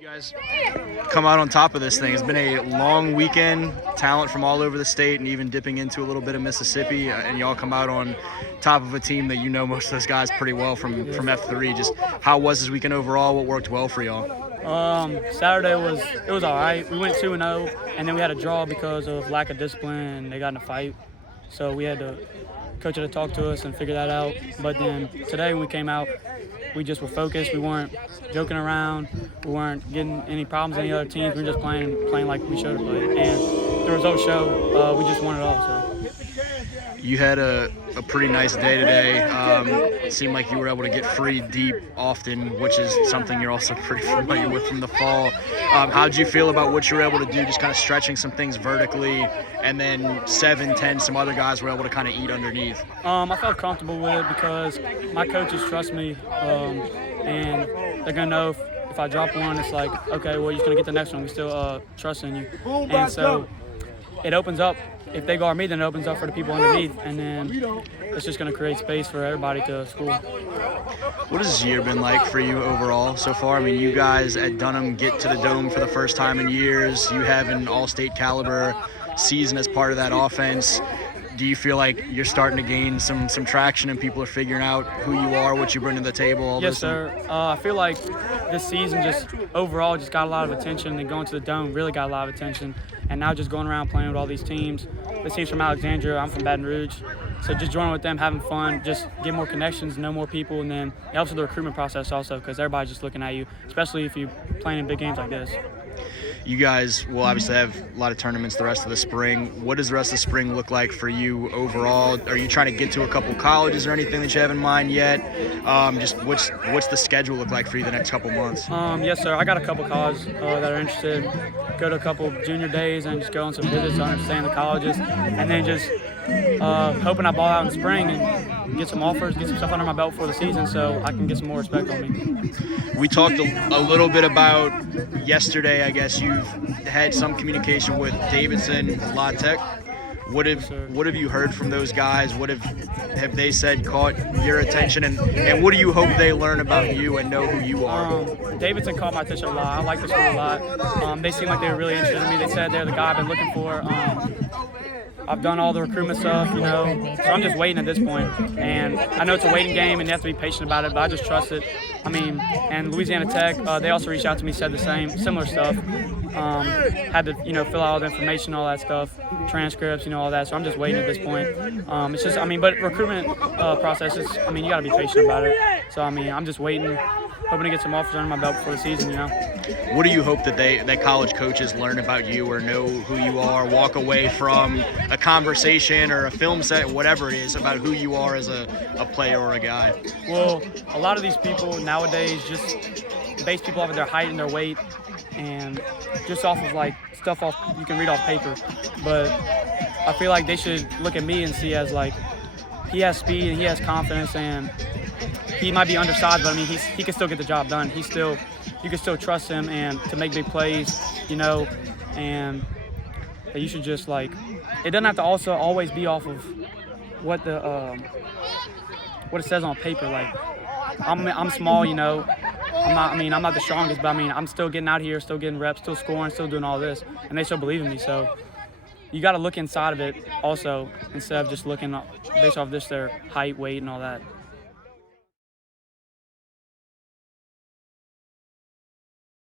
You guys come out on top of this thing. It's been a long weekend, talent from all over the state and even dipping into a little bit of Mississippi, and y'all come out on top of a team that you know most of those guys pretty well from F3. Just how was this weekend overall? What worked well for y'all? Saturday was all right. We went 2-0, and then we had a draw because of lack of discipline, and they got in a fight. So we had to coach had to talk to us and figure that out. But then today when we came out, we just were focused. We weren't joking around. We weren't getting any problems with any other teams. We were just playing like we should have played. And the results show we just won it all. So. You had a pretty nice day today. It seemed like you were able to get free deep often, which is something you're also pretty familiar with from the fall. How did you feel about what you were able to do, just kind of stretching some things vertically, and then 7, 10, some other guys were able to kind of eat underneath? I felt comfortable with it because my coaches trust me, and they're going to know if I drop one, it's like, okay, well, you're going to get the next one. We still trust in you. And so it opens up. If they guard me, then it opens up for the people underneath, and then it's just going to create space for everybody to score. What has this year been like for you overall so far? I mean, you guys at Dunham get to the Dome for the first time in years. You have an all-state caliber season as part of that offense. Do you feel like you're starting to gain some traction and people are figuring out who you are, what you bring to the table? Yes, sir. I feel like this season just overall just got a lot of attention, and going to the Dome really got a lot of attention. And now just going around playing with all these teams. This team's from Alexandria, I'm from Baton Rouge. So just joining with them, having fun, just get more connections, know more people, and then it helps with the recruitment process also because everybody's just looking at you, especially if you're playing in big games like this. You guys will obviously have a lot of tournaments the rest of the spring. What does the rest of the spring look like for you overall? Are you trying to get to a couple colleges or anything that you have in mind yet? Just what's the schedule look like for you the next couple months? Yes, sir. I got a couple colleges that are interested. Go to a couple junior days and just go on some visits to understand the colleges, and then just hoping I ball out in the spring and get some offers, get some stuff under my belt for the season so I can get some more respect on me. We talked a little bit about yesterday. I guess you've had some communication with Davidson, La Tech. What have you heard from those guys? What have they said caught your attention, and what do you hope they learn about you and know who you are? Davidson caught my attention a lot. I like the school a lot. They seem like they were really interested in me. They said they're the guy I've been looking for. I've done all the recruitment stuff, so I'm just waiting at this point. And I know it's a waiting game and you have to be patient about it, but I just trust it. And Louisiana Tech, they also reached out to me, said the similar stuff. Had to, fill out all the information, all that stuff, transcripts, all that. So I'm just waiting at this point. It's just, but recruitment processes, you got to be patient about it. So, I'm just waiting, hoping to get some offers under my belt before the season, What do you hope that college coaches learn about you or know who you are, walk away from a conversation or a film set, whatever it is, about who you are as a player or a guy? Well, a lot of these people nowadays just base people off of their height and their weight and just off of stuff you can read off paper. But I feel like they should look at me and see as he has speed and he has confidence, and he might be undersized, but he can still get the job done. You can still trust him and to make big plays, and that you should just it doesn't have to also always be off of what it says on paper. I'm small, I'm not the strongest, but I'm still getting out here, still getting reps, still scoring, still doing all this, and they still believe in me. So you got to look inside of it also instead of just looking based off their height, weight, and all that.